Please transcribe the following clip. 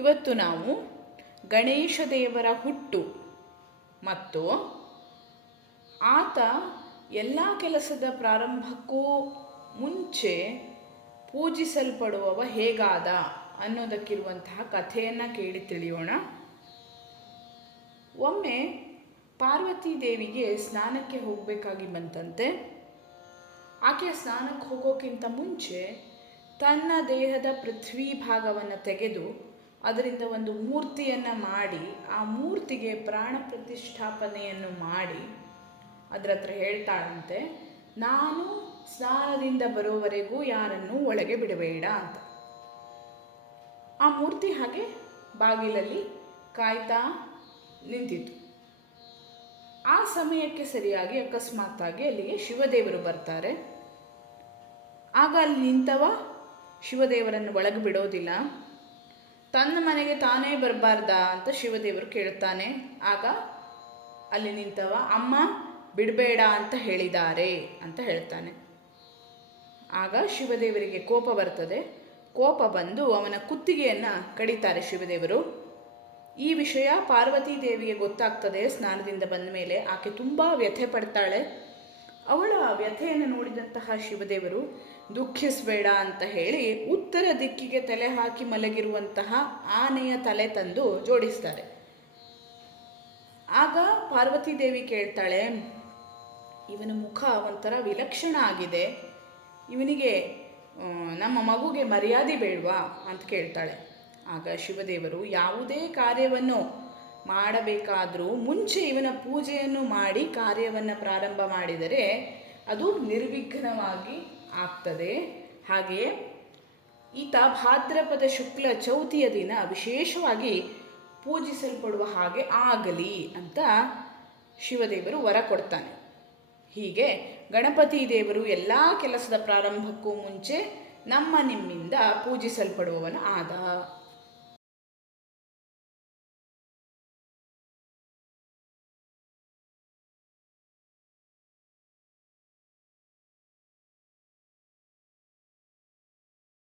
ಇವತ್ತು ನಾವು ಗಣೇಶ ದೇವರ ಹುಟ್ಟು ಮತ್ತು ಆತ ಎಲ್ಲ ಕೆಲಸದ ಪ್ರಾರಂಭಕ್ಕೂ ಮುಂಚೆ ಪೂಜಿಸಲ್ಪಡುವವ ಹೇಗಾದ ಅನ್ನೋದಕ್ಕಿರುವಂತಹ ಕಥೆಯನ್ನು ಕೇಳಿ ತಿಳಿಯೋಣ. ಒಮ್ಮೆ ಪಾರ್ವತಿ ದೇವಿಗೆ ಸ್ನಾನಕ್ಕೆ ಹೋಗಬೇಕಾಗಿ ಬಂತಂತೆ. ಆಕೆ ಸ್ನಾನಕ್ಕೆ ಹೋಗೋಕ್ಕಿಂತ ಮುಂಚೆ ತನ್ನ ದೇಹದ ಪೃಥ್ವಿ ಭಾಗವನ್ನು ತೆಗೆದು ಅದರಿಂದ ಒಂದು ಮೂರ್ತಿಯನ್ನು ಮಾಡಿ, ಆ ಮೂರ್ತಿಗೆ ಪ್ರಾಣ ಪ್ರತಿಷ್ಠಾಪನೆಯನ್ನು ಮಾಡಿ ಅದರ ಹತ್ರ ಹೇಳ್ತಾಳಂತೆ, ನಾನು ಸ್ನಾನದಿಂದ ಬರೋವರೆಗೂ ಯಾರನ್ನು ಒಳಗೆ ಬಿಡಬೇಡ ಅಂತ. ಆ ಮೂರ್ತಿ ಹಾಗೆ ಬಾಗಿಲಲ್ಲಿ ಕಾಯ್ತಾ ನಿಂತಿತ್ತು. ಆ ಸಮಯಕ್ಕೆ ಸರಿಯಾಗಿ ಅಕಸ್ಮಾತ್ತಾಗಿ ಅಲ್ಲಿಗೆ ಶಿವದೇವರು ಬರ್ತಾರೆ. ಆಗ ಅಲ್ಲಿ ನಿಂತವ ಶಿವದೇವರನ್ನು ಒಳಗೆ ಬಿಡೋದಿಲ್ಲ. ತನ್ನ ಮನೆಗೆ ತಾನೇ ಬರಬಾರ್ದಾ ಅಂತ ಶಿವದೇವರು ಕೇಳ್ತಾನೆ ಆಗ ಅಲ್ಲಿ ನಿಂತವ, ಅಮ್ಮ, ಬಿಡಬೇಡ ಅಂತ ಹೇಳಿದ್ದಾರೆ ಅಂತ ಹೇಳ್ತಾನೆ. ಆಗ ಶಿವದೇವರಿಗೆ ಕೋಪ ಬರ್ತದೆ. ಕೋಪ ಬಂದು ಅವನ ಕುತ್ತಿಗೆಯನ್ನು ಕಡಿತಾರೆ ಶಿವದೇವರು. ಈ ವಿಷಯ ಪಾರ್ವತಿ ದೇವಿಗೆ ಗೊತ್ತಾಗ್ತದೆ. ಸ್ನಾನದಿಂದ ಬಂದ ಮೇಲೆ ಆಕೆ ತುಂಬ ವ್ಯಥೆ ಪಡ್ತಾಳೆ. ವ್ಯಥೆಯನ್ನು ನೋಡಿದಂತಹ ಶಿವದೇವರು, ದುಃಖಿಸಬೇಡ ಅಂತ ಹೇಳಿ ಉತ್ತರ ದಿಕ್ಕಿಗೆ ತಲೆ ಹಾಕಿ ಮಲಗಿರುವಂತಹ ಆನೆಯ ತಲೆ ತಂದು ಜೋಡಿಸ್ತಾರೆ. ಆಗ ಪಾರ್ವತಿ ದೇವಿ ಕೇಳ್ತಾಳೆ, ಇವನ ಮುಖ ಒಂಥರ ವಿಲಕ್ಷಣ ಆಗಿದೆ. ಇವನಿಗೆ ನಮ್ಮ ಮಗುಗೆ ಮರ್ಯಾದೆ ಬೇಡವಾ? ಅಂತ ಕೇಳ್ತಾಳೆ. ಆಗ ಶಿವದೇವರು, ಯಾವುದೇ ಕಾರ್ಯವನ್ನು ಮಾಡಬೇಕಾದರೂ ಮುಂಚೆ ಇವನ ಪೂಜೆಯನ್ನು ಮಾಡಿ ಕಾರ್ಯವನ್ನು ಪ್ರಾರಂಭ ಮಾಡಿದರೆ ಅದು ನಿರ್ವಿಘ್ನವಾಗಿ ಆಗ್ತದೆ. ಹಾಗೆಯೇ ಈತ ಭಾದ್ರಪದ ಶುಕ್ಲ ಚೌತಿಯ ದಿನ ವಿಶೇಷವಾಗಿ ಪೂಜಿಸಲ್ಪಡುವ ಹಾಗೆ ಆಗಲಿ ಅಂತ ಶಿವದೇವರು ವರ ಕೊಡ್ತಾನೆ. ಹೀಗೆ ಗಣಪತಿ ದೇವರು ಎಲ್ಲ ಕೆಲಸದ ಪ್ರಾರಂಭಕ್ಕೂ ಮುಂಚೆ ನಮ್ಮ ನಿಮ್ಮಿಂದ ಪೂಜಿಸಲ್ಪಡುವವನು ಆದ.